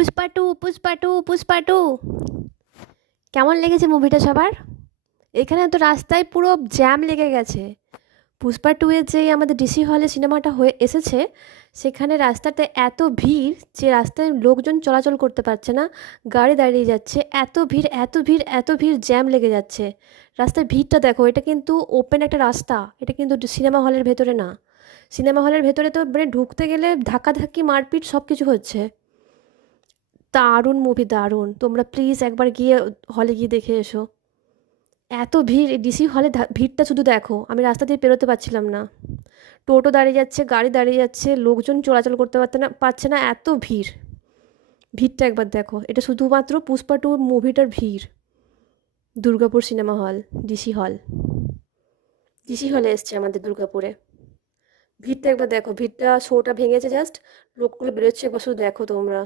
Pushpa two. কেমন লেগেছে মুভিটা সবার? এখানে তো রাস্তায় পুরো জ্যাম লেগে গেছে। পুষ্পা টু এর যেই আমাদের ডিসি হলে সিনেমাটা হয়ে এসেছে, সেখানে রাস্তাতে এত ভিড় যে রাস্তায় লোকজন চলাচল করতে পারছে না, গাড়ি দাঁড়িয়ে যাচ্ছে, এত ভিড় এত ভিড় এত ভিড়, জ্যাম লেগে যাচ্ছে। রাস্তার ভিড়টা দেখো, এটা কিন্তু ওপেন একটা রাস্তা, এটা কিন্তু সিনেমা হলের ভেতরে না। সিনেমা হলের ভেতরে তো মানে ঢুকতে গেলে ধাক্কাধাক্কি মারপিট সব কিছু হচ্ছে। দারুণ মুভি, দারুণ। তোমরা প্লিজ একবার গিয়ে হলে গিয়ে দেখে এসো। এত ভিড় ডিসি হলে, ভিড়টা শুধু দেখো, আমি রাস্তা দিয়ে পেরোতে পারছিলাম না। টোটো দাঁড়িয়ে যাচ্ছে, গাড়ি দাঁড়িয়ে যাচ্ছে, লোকজন চলাচল করতে পারছে না, এত ভিড়। ভিড়টা একবার দেখো, এটা শুধুমাত্র পুষ্পা টু মুভিটার ভিড়। দুর্গাপুর সিনেমা হল, ডিসি হল। ডিসি হলে এসছে আমাদের দুর্গাপুরে। ভিড়টা একবার দেখো, ভিড়টা শোটা ভেঙেছে জাস্ট, লোকগুলো বেরোচ্ছে, একবার শুধু দেখো তোমরা।